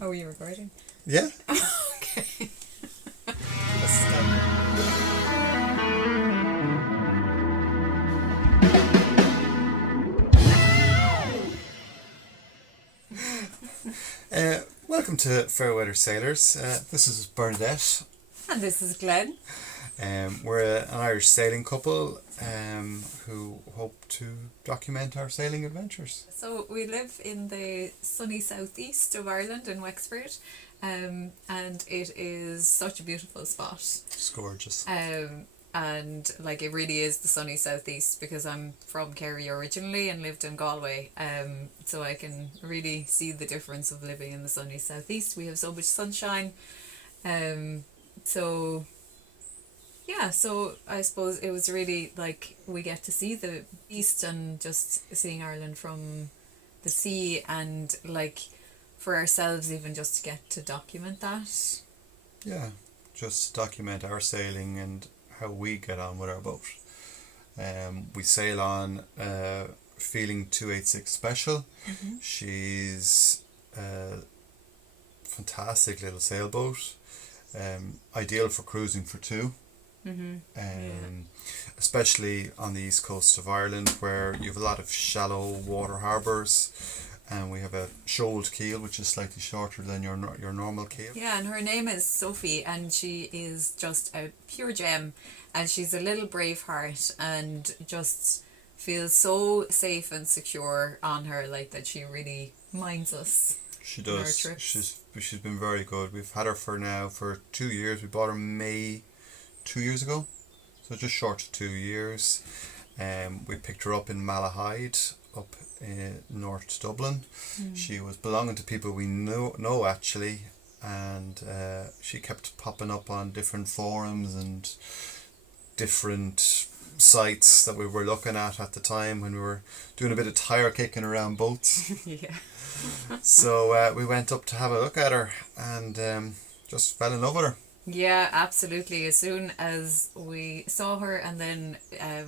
Oh, you're recording? Yeah. Okay. Welcome to Fairweather Sailors. This is Bernadette. And this is Glen. We're an Irish sailing couple who hope to document our sailing adventures. So we live in the sunny southeast of Ireland in Wexford, and it is such a beautiful spot. It's gorgeous. And like it really is the sunny southeast because I'm from Kerry originally and lived in Galway. So I can really see the difference of living in the sunny southeast. We have so much sunshine. So I suppose it was really like we get to see the east and just seeing Ireland from the sea, and like for ourselves even just to get to document that. Yeah, just document our sailing and how we get on with our boat. We sail on Feeling 286 Special. Mm-hmm. She's a fantastic little sailboat, ideal for cruising for two. Mm-hmm. Especially on the east coast of Ireland, where you have a lot of shallow water harbours, and we have a shoaled keel which is slightly shorter than your normal keel. Yeah, and her name is Sophie, and she is just a pure gem, and she's a little brave heart, and just feels so safe and secure on her, like that she really minds us. She does. She's been very good. We've had her for 2 years. We bought her May 2 years ago, so just short of 2 years. We picked her up in Malahide, up in North Dublin. She was belonging to people we know actually, and she kept popping up on different forums and different sites that we were looking at the time when we were doing a bit of tire kicking around boats. Yeah. So we went up to have a look at her and just fell in love with her. Yeah, absolutely. As soon as we saw her and then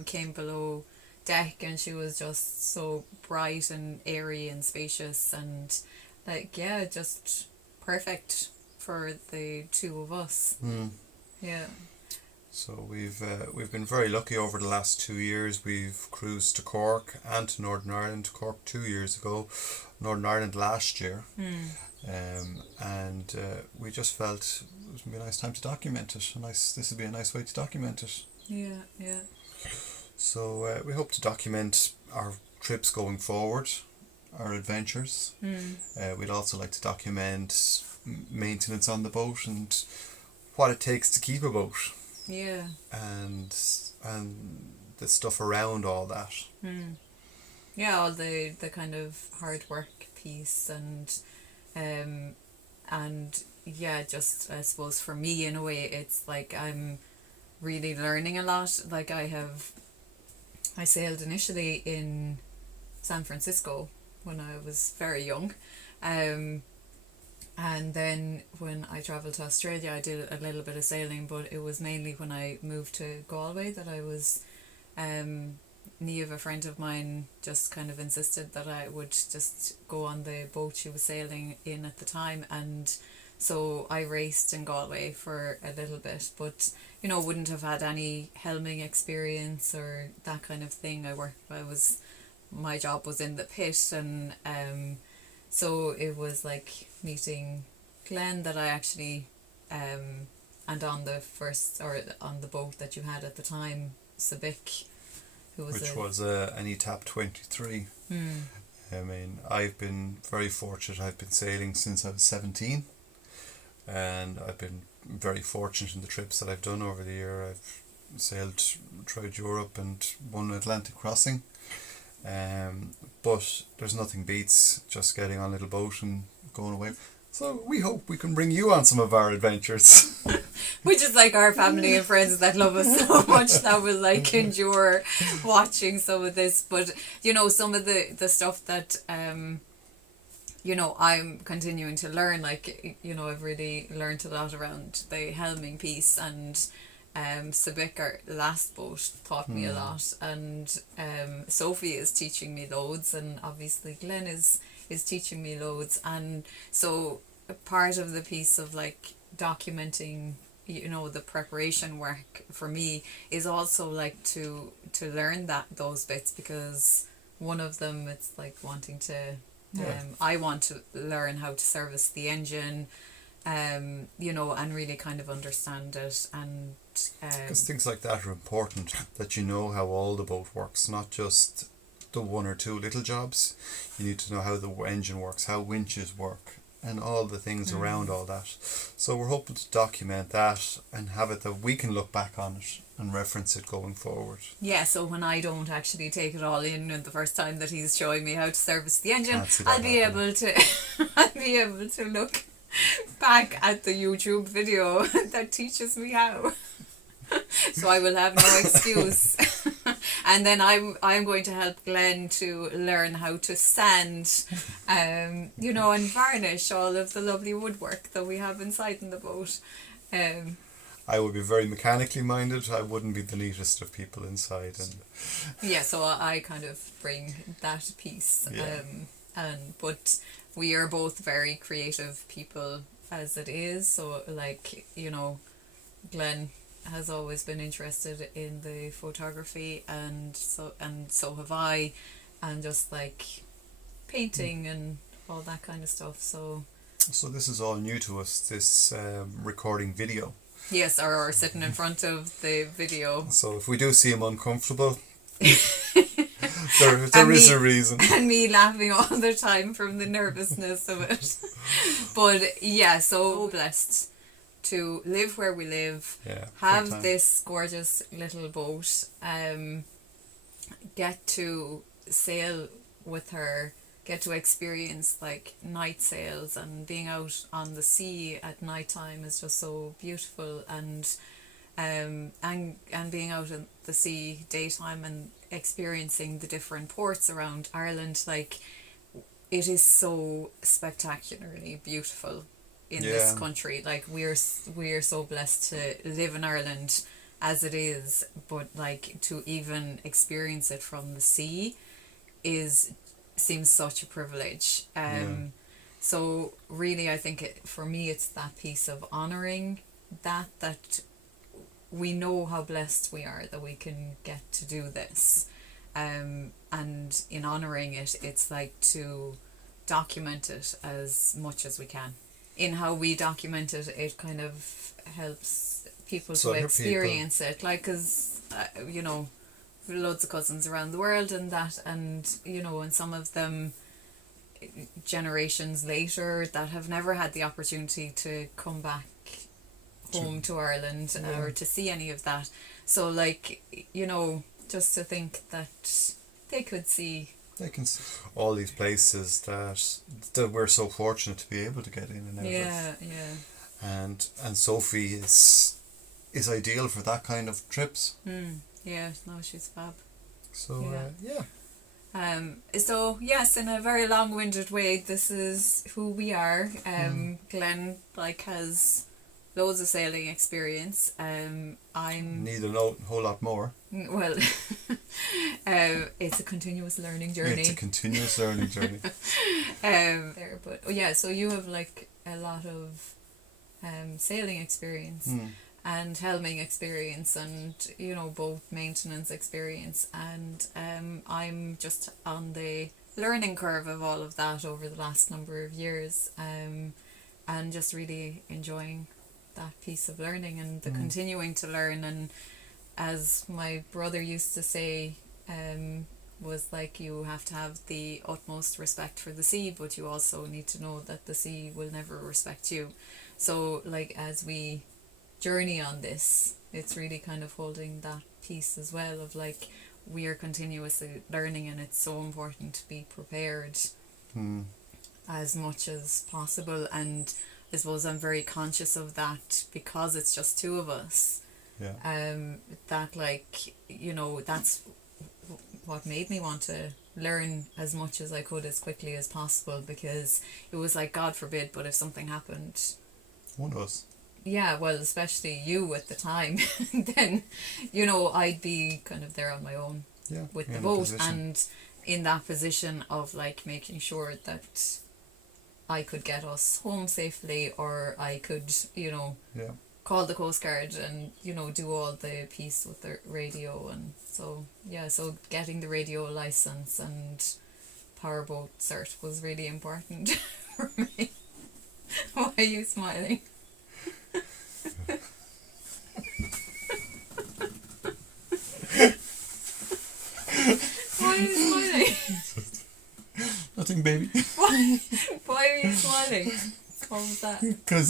came below deck, and she was just so bright and airy and spacious, and like, yeah, just perfect for the two of us. Yeah. So we've been very lucky over the last 2 years. We've cruised to Cork and to Northern Ireland. Cork 2 years ago, Northern Ireland last year. And we just felt it would be a nice time to document it. This would be a nice way to document it. Yeah, yeah. So we hope to document our trips going forward, our adventures. We'd also like to document maintenance on the boat and what it takes to keep a boat. Yeah. And the stuff around all that. Yeah, all the kind of hard work piece and yeah, just I suppose for me in a way it's like I'm really learning a lot. Like I sailed initially in San Francisco when I was very young, and then when I travelled to Australia I did a little bit of sailing, but it was mainly when I moved to Galway that I was Niamh, a friend of mine, just kind of insisted that I would just go on the boat she was sailing in at the time, and so I raced in Galway for a little bit, but wouldn't have had any helming experience or that kind of thing. My job was in the pit, and so it was like meeting Glen that I actually and on the boat that you had at the time, Sophys, which was an ETAP 23. I mean, I've been very fortunate. I've been sailing since I was 17, and I've been very fortunate in the trips that I've done over the year. I've tried Europe and won Atlantic crossing, but there's nothing beats just getting on a little boat and going away. So we hope we can bring you on some of our adventures. Which is like our family and friends that love us so much that will like endure watching some of this. But some of the stuff that I'm continuing to learn, like I've really learned a lot around the helming piece, and Sophys, our last boat, taught me a lot, and Sophie is teaching me loads, and obviously Glen is teaching me loads, and so a part of the piece of like documenting, you know, the preparation work for me is also like to learn those bits, because one of them, it's like wanting to I want to learn how to service the engine, you know, and really kind of understand it. And because things like that are important, that you know how all the boat works, not just the one or two little jobs. You need to know how the engine works, how winches work, and all the things around all that. So we're hoping to document that and have it that we can look back on it and reference it going forward. Yeah, so when I don't actually take it all in the first time that he's showing me how to service the engine, Can't see that I'll be able to I'll be able to look back at the YouTube video that teaches me how. So I will have no excuse. And then I'm going to help Glenn to learn how to sand, you know, and varnish all of the lovely woodwork that we have inside in the boat. I would be very mechanically minded. I wouldn't be the neatest of people inside. And yeah, so I kind of bring that piece. Yeah. But we are both very creative people as it is. So like, you know, Glenn has always been interested in the photography, and so have I, and just like painting and all that kind of stuff. So this is all new to us, this recording video. yes, or sitting in front of the video. So if we do see him uncomfortable, there is a reason. And me laughing all the time from the nervousness of it. But yeah, so blessed to live where we live, have this gorgeous little boat, get to sail with her, get to experience like night sails, and being out on the sea at night time is just so beautiful, and being out in the sea daytime and experiencing the different ports around Ireland, like it is so spectacularly beautiful in this country. Like we're so blessed to live in Ireland as it is, but like to even experience it from the sea seems such a privilege. So really I think for me it's that piece of honouring that we know how blessed we are that we can get to do this, and in honouring it, it's like to document it as much as we can. In how we document it, it kind of helps people to experience it. Like, because, you know, loads of cousins around the world and that, and, you know, and some of them generations later that have never had the opportunity to come back home to Ireland or to see any of that. So, like, you know, just to think that they could see. They can see all these places that we're so fortunate to be able to get in and out of. Yeah. And Sophie is ideal for that kind of trips. Yeah, no, she's fab. So So yes, in a very long-winded way, this is who we are. Glenn like has loads of sailing experience. I'm need a whole lot more. Well, it's a continuous learning journey. So you have like a lot of sailing experience and helming experience, and you know, boat maintenance experience, and I'm just on the learning curve of all of that over the last number of years, and just really enjoying that piece of learning and the continuing to learn. And as my brother used to say, was like, you have to have the utmost respect for the sea, but you also need to know that the sea will never respect you. So like as we journey on this, it's really kind of holding that piece as well of like, we are continuously learning, and it's so important to be prepared as much as possible. And I suppose I'm very conscious of that because it's just two of us. That like, you know, that's what made me want to learn as much as I could as quickly as possible, because it was like, God forbid, but if something happened, one of us. Yeah, well, especially you at the time, then, you know, I'd be kind of there on my own with the boat, and in that position of like making sure that I could get us home safely, or I could, Yeah. call the Coast Guard and, do all the piece with the radio. And so getting the radio license and powerboat cert was really important for me. Why are you smiling? Why are you smiling? Nothing, baby. Why are you smiling? What was that? Because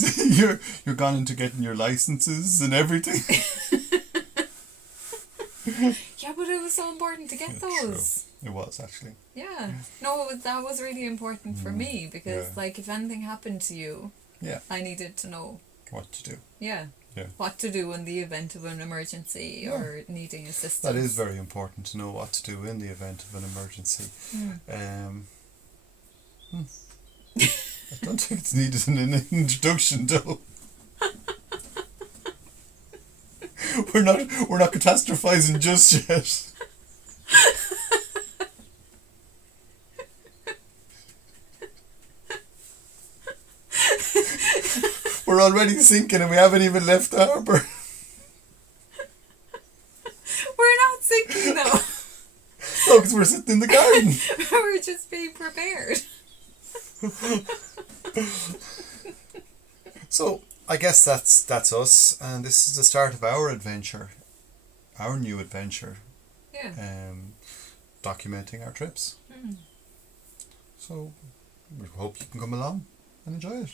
you're gone into getting your licenses and everything. Yeah, but it was so important to get those. True. It was, actually. Yeah. No, that was really important for me, because Yeah. if anything happened to you, Yeah. I needed to know. What to do. Yeah. Yeah. What to do in the event of an emergency or needing assistance. That is very important, to know what to do in the event of an emergency. I don't think it's needed in an introduction, though. We're not catastrophizing just yet. We're already sinking and we haven't even left the harbour. We're not sinking though. No, because we're sitting in the garden. We're just being prepared. So I guess that's us, and this is the start of our adventure, our new adventure. Yeah. Documenting our trips. So we hope you can come along and enjoy it.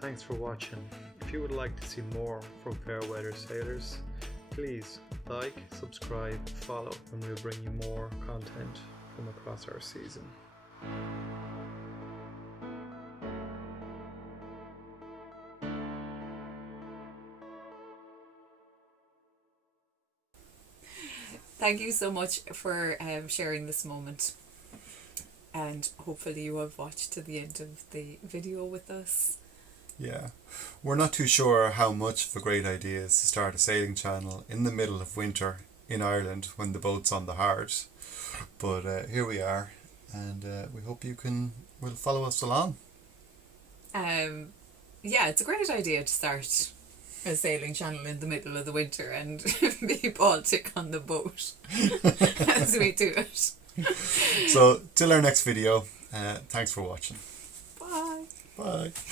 Thanks for watching. If you would like to see more from Fairweather Sailors, please like, subscribe, follow, and we'll bring you more content from across our season. Thank you so much for sharing this moment, and hopefully you have watched to the end of the video with us. Yeah, we're not too sure how much of a great idea is to start a sailing channel in the middle of winter in Ireland when the boat's on the hard, but here we are, and we hope you will follow us along. Yeah, it's a great idea to start a sailing channel in the middle of the winter and be Baltic on the boat as we do it. So till our next video, thanks for watching. Bye. Bye.